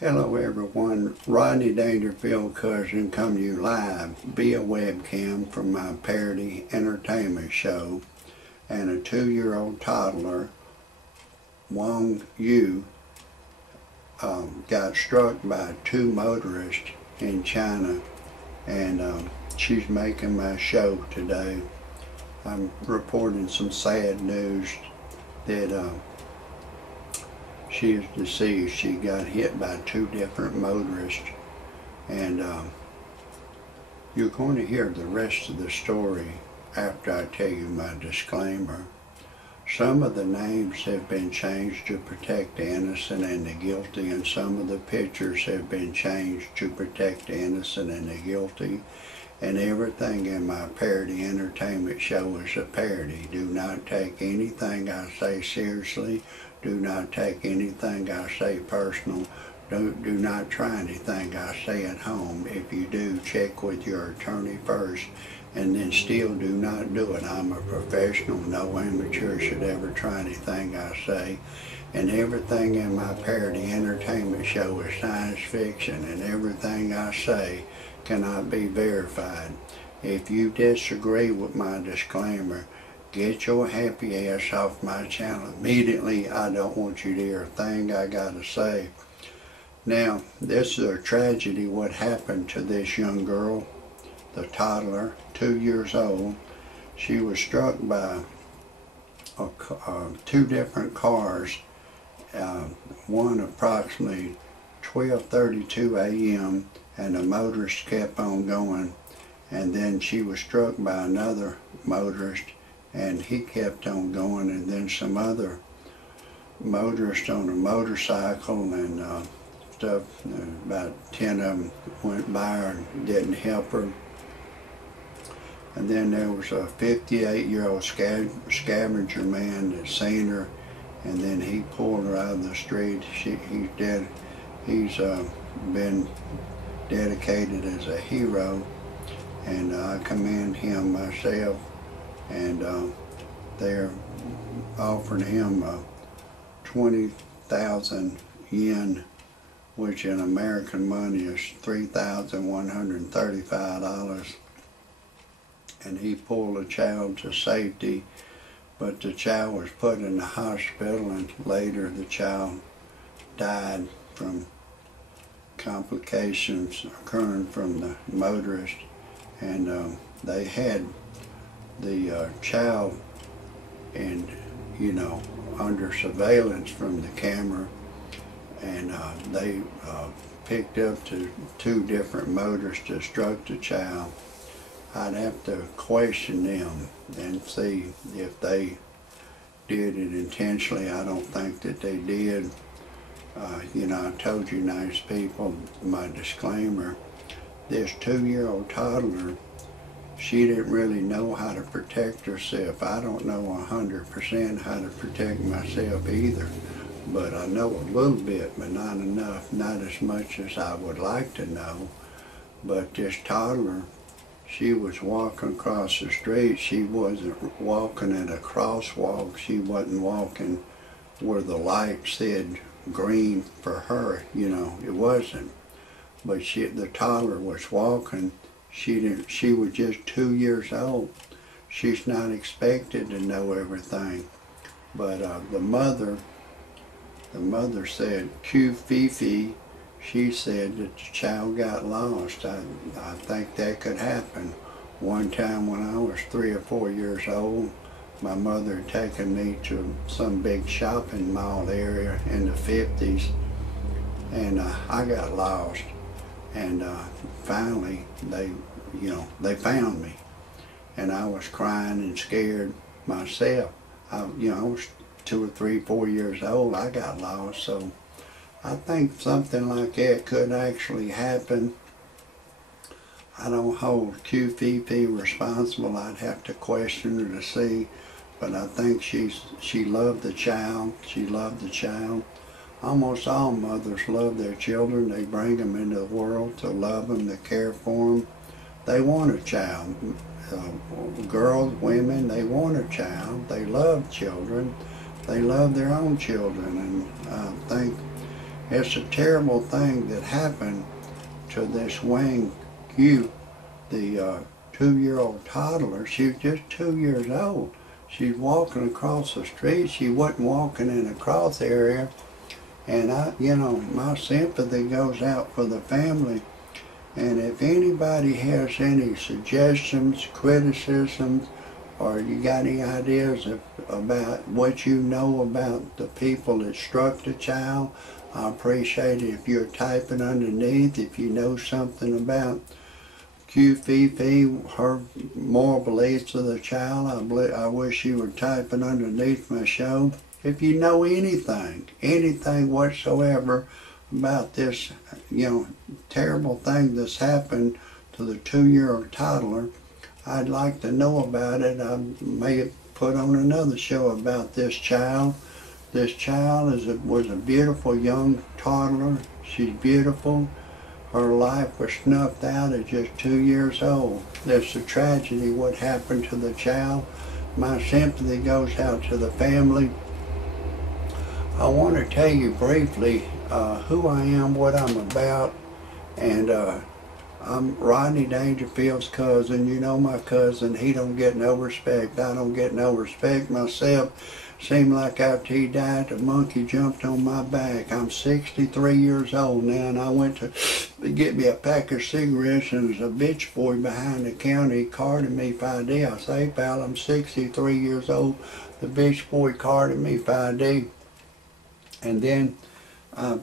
Hello everyone, Rodney Dangerfield cousin come to you live via webcam from my parody entertainment show, and a 2-year-old toddler, Yue Yue, got struck by 2 motorists in China, and she's making my show today. I'm reporting some sad news that she is deceased. She got hit by 2 different motorists, and you're going to hear the rest of the story after I tell you my disclaimer. Some of the names have been changed to protect the innocent and the guilty, and some of the pictures have been changed to protect the innocent and the guilty. And everything in my parody entertainment show is a parody. Do not take anything I say seriously. Do not take anything I say personal. Do not try anything I say at home. If you do, check with your attorney first, and then still do not do it. I'm a professional. No amateur should ever try anything I say. And everything in my parody entertainment show is science fiction, and everything I say cannot be verified. If you disagree with my disclaimer, get your happy ass off my channel immediately. I don't want you to hear a thing I gotta say. Now, this is a tragedy what happened to this young girl, the toddler, 2 years old. She was struck by 2 different cars, one approximately 12:32 a.m. and the motorist kept on going, and then she was struck by another motorist and he kept on going, and then some other motorists on a motorcycle and stuff, about 10 of them went by her and didn't help her. And then there was a 58-year-old scavenger man that seen her, and then he pulled her out of the street. He's dead. He's been dedicated as a hero, and I commend him myself. And they're offering him 20,000 yen, which in American money is $3,135. And he pulled a child to safety, but the child was put in the hospital, and later the child died from complications occurring from the motorist. And they had the child under surveillance from the camera, and they picked up to 2 different motorists that struck the child. I'd have to question them and see if they did it intentionally. I don't think that they did. I told you nice people, my disclaimer. This 2-year-old toddler, she didn't really know how to protect herself. I don't know 100% how to protect myself either, but I know a little bit, but not enough, not as much as I would like to know. But this toddler, she was walking across the street. She wasn't walking at a crosswalk. She wasn't walking where the light said green for her, it wasn't. But the toddler was walking. She was just 2 years old. She's not expected to know everything. But the mother said, Q Fifi, she said that the child got lost. I think that could happen. One time when I was 3 or 4 years old, my mother had taken me to some big shopping mall area in the 50s, and I got lost. And finally, they found me, and I was crying and scared myself. I was 2 or 3, 4 years old. I got lost, so I think something like that could actually happen. I don't hold QFP responsible. I'd have to question her to see, but I think she loved the child. She loved the child. Almost all mothers love their children. They bring them into the world to love them, to care for them. They want a child. Girls, women, they want a child. They love children. They love their own children. And I think It's a terrible thing that happened to this Wang Yue, the 2-year-old toddler. She was just 2 years old. She's walking across the street. She wasn't walking in a cross area. And my sympathy goes out for the family. And if anybody has any suggestions, criticisms, or you got any ideas about what you know about the people that struck the child, I appreciate it if you're typing underneath. If you know something about Q Fifi, her moral beliefs of the child, I wish you were typing underneath my show. If you know anything whatsoever about this, terrible thing that's happened to the 2-year-old toddler, I'd like to know about it. I may put on another show about this child. This child was a beautiful young toddler. She's beautiful. Her life was snuffed out at just 2 years old. That's a tragedy what happened to the child. My sympathy goes out to the family. I want to tell you briefly who I am, what I'm about, and I'm Rodney Dangerfield's cousin. You know my cousin. He don't get no respect. I don't get no respect myself. Seemed like after he died, the monkey jumped on my back. I'm 63 years old now, and I went to get me a pack of cigarettes, and there's a bitch boy behind the counter. He carded me for ID. I say, hey, pal, I'm 63 years old. The bitch boy carded me for ID. And then I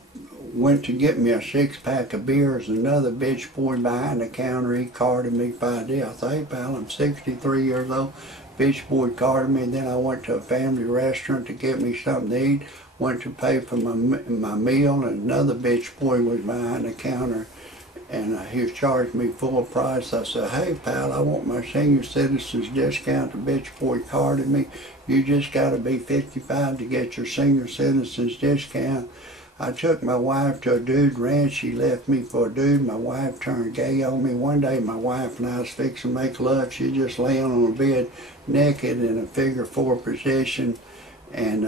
went to get me a 6-pack of beers. Another bitch boy behind the counter, he carded me for ID. I say, hey, pal, I'm 63 years old. Bitch boy carded me. Then I went to a family restaurant to get me something to eat. Went to pay for my meal, and another bitch boy was behind the counter, and he was charging me full price. I said, hey, pal, I want my senior citizens discount. The bitch boy carded me. You just got to be 55 to get your senior citizens discount. I took my wife to a dude ranch. She left me for a dude. My wife turned gay on me. One day my wife and I was fixing to make love. She just laying on the bed naked in a figure-4 position. And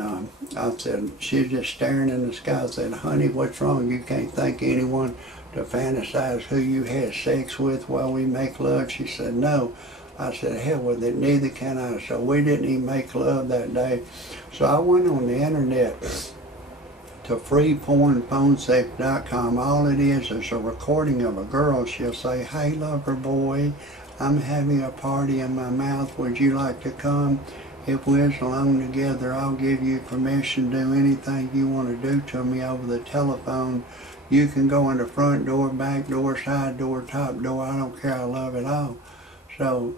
I said, she was just staring in the sky. I said, honey, what's wrong? You can't think of anyone to fantasize who you had sex with while we make love? She said, no. I said, hell with it, neither can I. So we didn't even make love that day. So I went on the internet to freepornphonesex.com. All it is a recording of a girl. She'll say, hey, lover boy, I'm having a party in my mouth. Would you like to come? If we're alone together, I'll give you permission to do anything you want to do to me over the telephone. You can go in the front door, back door, side door, top door. I don't care. I love it all. So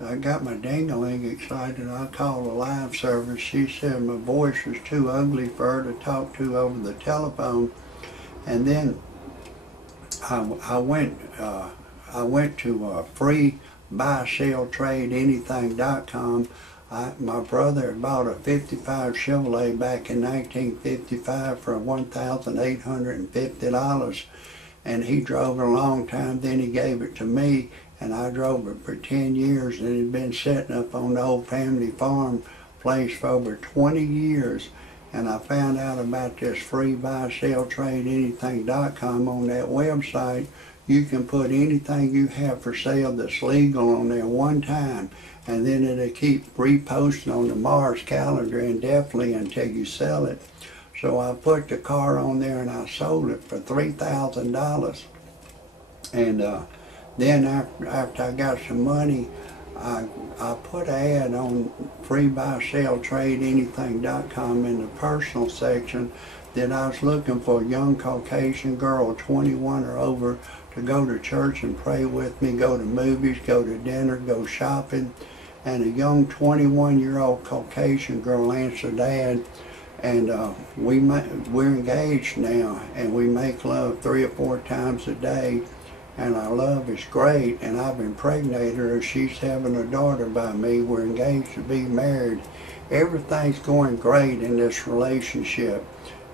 I got my ding-a-ling excited. I called a live service. She said my voice was too ugly for her to talk to over the telephone. And then I went to freebuyseltradeanything.com. My brother had bought a 55 Chevrolet back in 1955 for $1,850, and he drove it a long time. Then he gave it to me, and I drove it for 10 years, and it had been sitting up on the old family farm place for over 20 years. And I found out about this freebuyseltradeanything.com. On that website, you can put anything you have for sale that's legal on there one time, and then it'll keep reposting on the Mars calendar indefinitely until you sell it. So I put the car on there and I sold it for $3,000. And then after I got some money, I put an ad on freebuyseltradeanything.com in the personal section that I was looking for a young Caucasian girl, 21 or over, to go to church and pray with me, go to movies, go to dinner, go shopping. And a young 21-year-old Caucasian girl answered the ad, and we're engaged now, and we make love 3 or 4 times a day, and our love is great, and I've impregnated her. She's having a daughter by me. We're engaged to be married. Everything's going great in this relationship.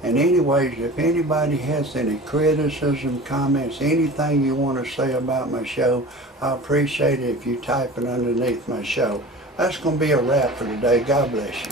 And anyways, if anybody has any criticism, comments, anything you want to say about my show, I appreciate it if you type it underneath my show. That's going to be a wrap for today. God bless you.